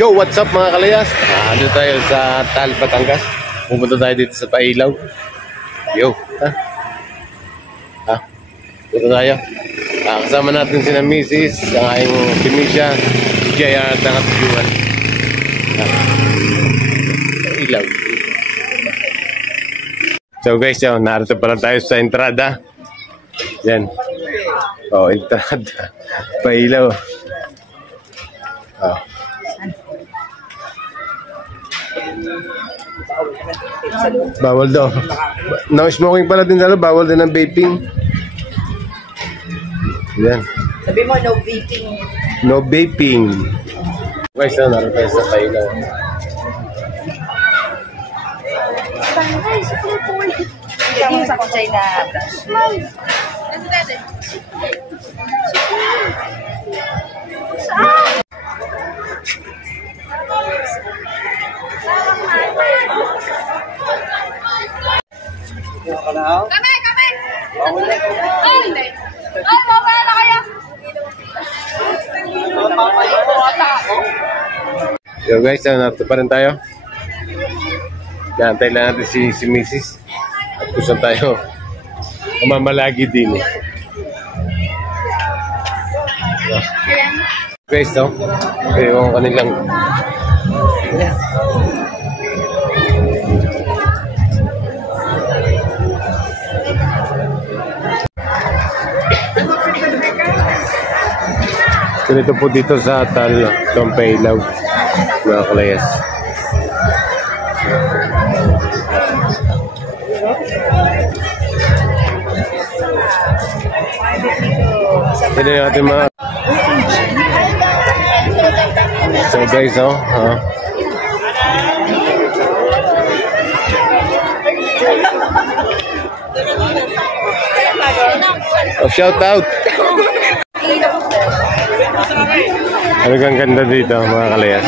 Yo, what's up mga kalayas? Ando tayo sa Taal, Batangas. Pumunta tayo dito sa Pailaw. Yo, punta tayo. Kasama natin si na Mrs. ang aking Timisha, si JR at ang katijuan. Pailaw. So guys, narito pala tayo sa entrada. Yan. Oh, entrada. Pailaw. Bawal daw. No smoking pala din dalo, bawal din ang vaping. Yan. Sabi mo no vaping. No vaping. Guys, naroon tayo sa Pailaw. Hindi sa kutsay na brush. Kami! Ay, hindi. Ay, mawala na kaya. So guys, narito pa rin tayo. Naantay lang natin si Mrs. At kusan tayo mamalagi din eh. Guys, yung kanilang ganito po dito sa Taal, Pailaw, mga kalayas. Pwede natin mga so guys, shout out. Talagang ganda dito mga kalayas.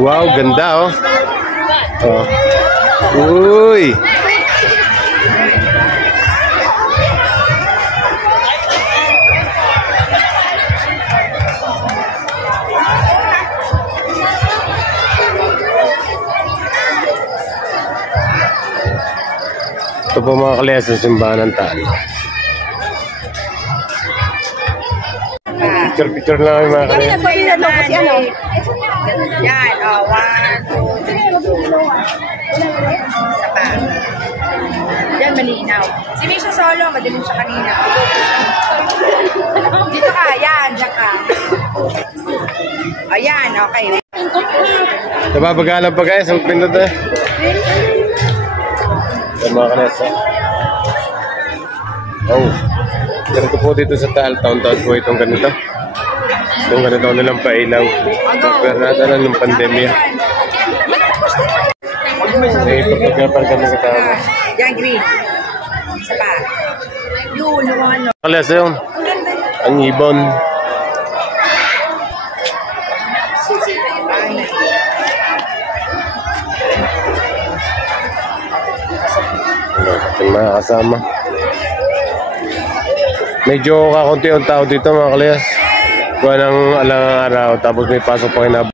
Wow, ganda Uy. Ito po mga kalayas sa simbahan ng Taal. Picture lang mga kalayas. Yan, 1, 2, 3, 4. Isa pa. Yan, malinaw. Si Misha solo, madilim siya kanina. Dito ka, yan, dyan ka. Ayan, okay. Napapagalan pa guys, magpindot eh. Yan mga kalayas. Ganito po dito sa Taal, taon-taon po itong ganito. Itong ganito nilang Pailaw. Pero natin lang ng pandemya. Pagkakapal kami sa tao. Yan, green. Isa pa. Yun, ano. Kalayas yun. Ang ibon. Ating mga kasama. Medyo kakunti ang tao dito mga kalayas. Kuha ng alang araw tapos may pasok pa kinab.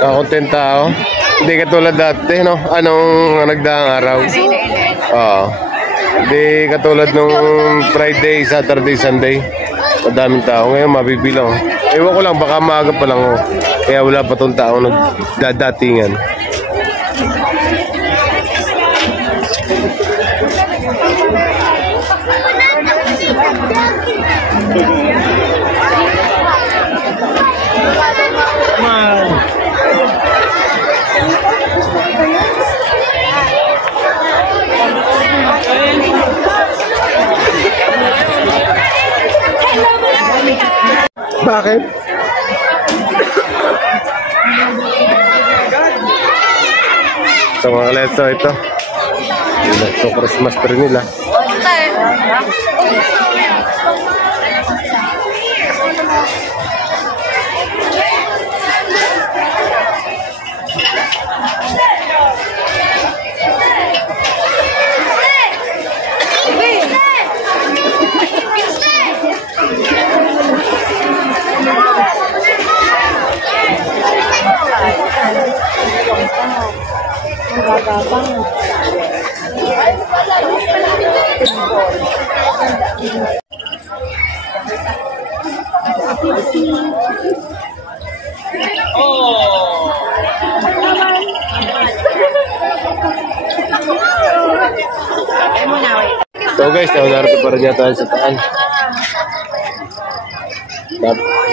Kakunti ang tao. Hindi katulad dati, no? Anong nagdaang araw? Oo. Hindi katulad nung Friday, Saturday, Sunday. Madaming tao. Ngayon mabibilang. Ewan ko lang, baka maaga pa lang. Kaya wala pa itong tao nagdadatingan. Bakit? So mga leso ito. Ito Christmas tree nila. So guys, narito pa rin yata sa taan.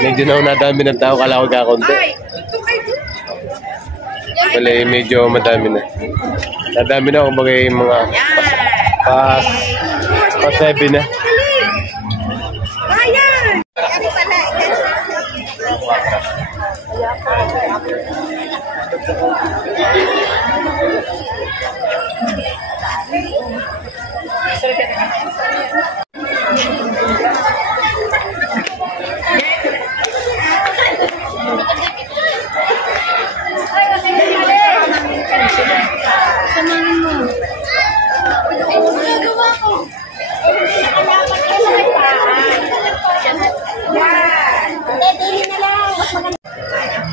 Medyo nadami ng tao, kala ko kakunti. Wala, medyo madami na. Nadami na, kumbaga yung mga pas 7 na.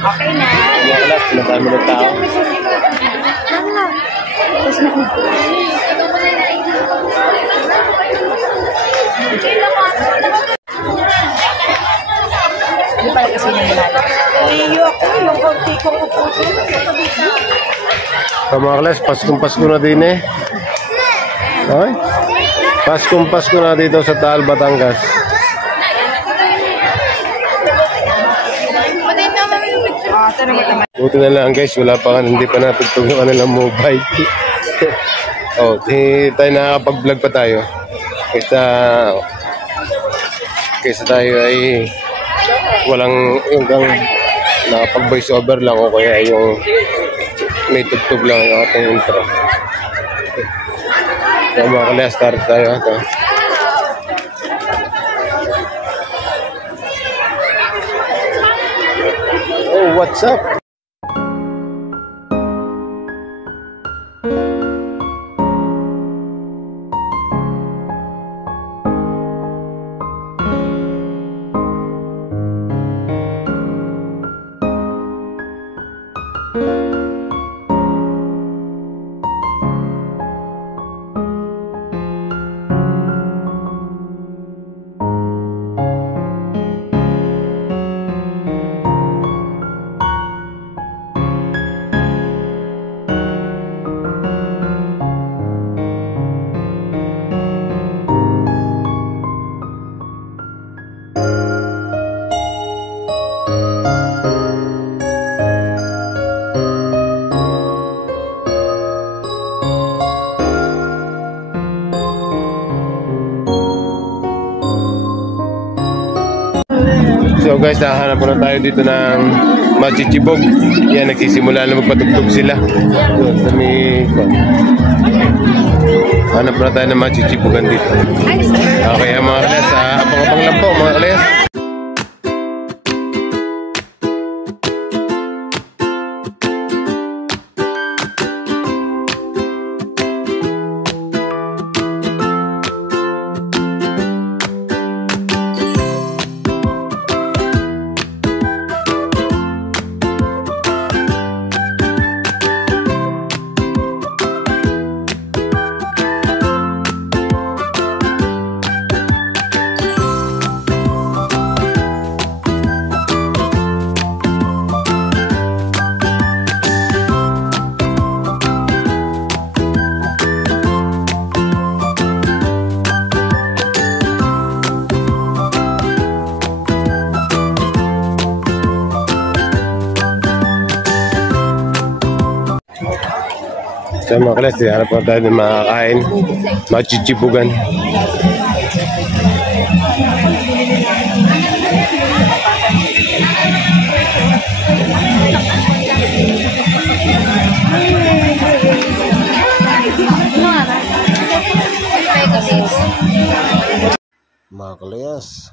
Okay na. Mga kalas, madami ng tao. Hindi pala kasi yung nilala. Liyo ako, yung konti kong upuso. So mga kalas, Paskong-Pasko na din eh. Okay? Paskong-Pasko na dito sa Taal, Batangas. Buti na lang guys, wala pa, hindi pa napagtog yung kanilang mobile. Oh, tayo nakakapag-vlog pa tayo. Kaysa tayo ay walang yung nakapag-voice over lang o kaya yung may tugtog lang yung ating intro. So mga kalaya, start tayo. Ito. Oh, what's up? So guys, nahanap na tayo dito ng machichibog. Yan, nagsisimula na magpatugtog sila. So, hanap na tayo ng machichibogan dito. Okay, mga kalas, abang-abang lang po mga kalas. So mga kalas, harap na tayo ng makakain, machichibugan. Mga kalayas,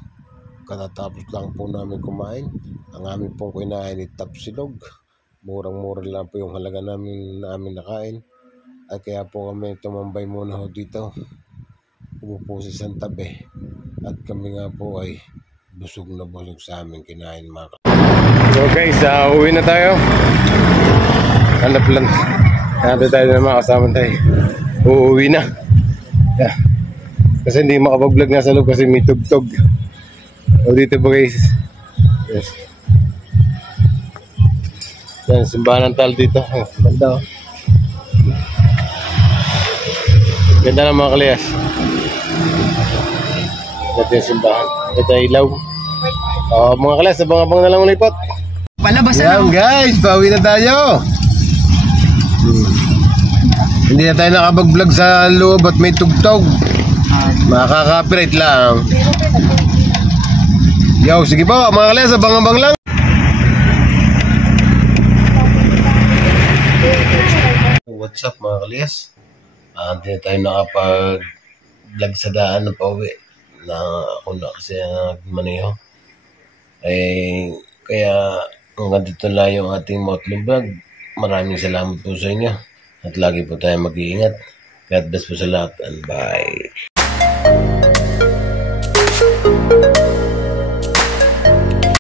katatapos lang po namin kumain. Ang amin pong kinain ni Tapsilog. Murang-mura lang po yung halaga namin nakain. At kaya po kami tumambay muna ho dito. Umupo sa isang tabi. At kami nga po ay busog na busog sa amin kinain mga kalayas. So guys, uwi na tayo. Hanap lang. Hanap tayo na mga kasama tayo. Uuwi na. Yeah. Kasi hindi makapag-vlog nga sa loob kasi may tugtog. O dito po guys. Yes. Yan, simbahan ng tal dito. Oh, ganda oh. Ganda ng mga kalayas. Ganda yung simbahan. Ganda ilaw. Mga kalayas, abang-abang na lang ulipot. Palabas Yan guys, pauwi na tayo. Hindi na tayo nakapag-vlog sa loob at may tugtog. Makaka-copyright lang. Yo, sige po mga kalayas, abang-abang lang. What's up mga kalayas? Hindi na tayo nakapag-vlog sa daan na pauwi. Na ako na kasi nagmaneho. Kaya hanggang dito lang yung ating monthly vlog. Maraming salamat po sa inyo. At lagi po tayo mag-iingat. God bless po sa lahat and bye.